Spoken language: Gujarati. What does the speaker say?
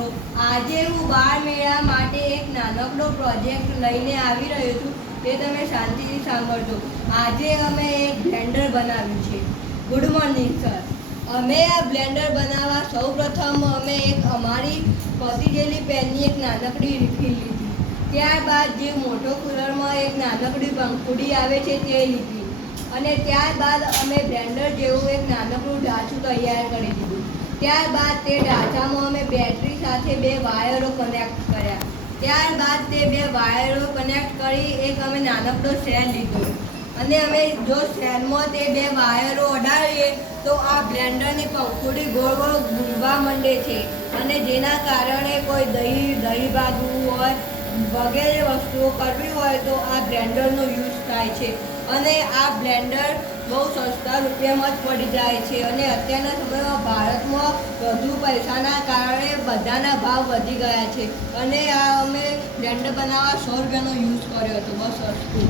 મિત્રો, આજે હું બાળ મેળા માટે એક નાનકડો પ્રોજેક્ટ લઈને આવી રહ્યો છું. તે તમે શાંતિથી સાંભળજો. આજે અમે એક બ્લેન્ડર બનાવ્યું છે. Good morning sir. અમે આ બ્લેન્ડર બનાવવા સૌપ્રથમ અમે અમારી પતી ગયેલી પેનની એક નાનકડી રિફિલ લીધી. ત્યારબાદ જે મોટો કુલરમાં એક નાનકડી પંખુડી આવે છે તે લીધી અને ત્યારબાદ અમે બ્લેન્ડર જેવું એક નાનકડું ઢાંચું તૈયાર કરી દીધું. ત્યારબાદ તે ઢાંચામાં અમે બેટરી સાથે 2 વાયરો કનેક્ટ કર્યા. ત્યારબાદ તે 2 વાયરો કનેક્ટ કરી એક અમે નાનકડો સેલ લીધો અને અમે જો સેલમાં તે 2 વાયરો અડાડીએ તો આ બ્લેન્ડરની પંખુડી ગોળ ગોળ ઘૂમવા માંડે છે અને જેના કારણે કોઈ દહીં ભાગવું હોય વગેરે વસ્તુઓ કરવી હોય તો આ બ્લેન્ડરનો યુઝ થાય છે. અને આ બ્લેન્ડર બહુ સસ્તા રૂપિયામાં જ પડી જાય છે અને અત્યારના સમયમાં ભારતમાં વધુ પૈસાના કારણે બધાના ભાવ વધી ગયા છે અને આ અમે બ્લેન્ડર બનાવવા 100 રૂપિયાનો યુઝ કર્યો હતો. બસ સસ્તું.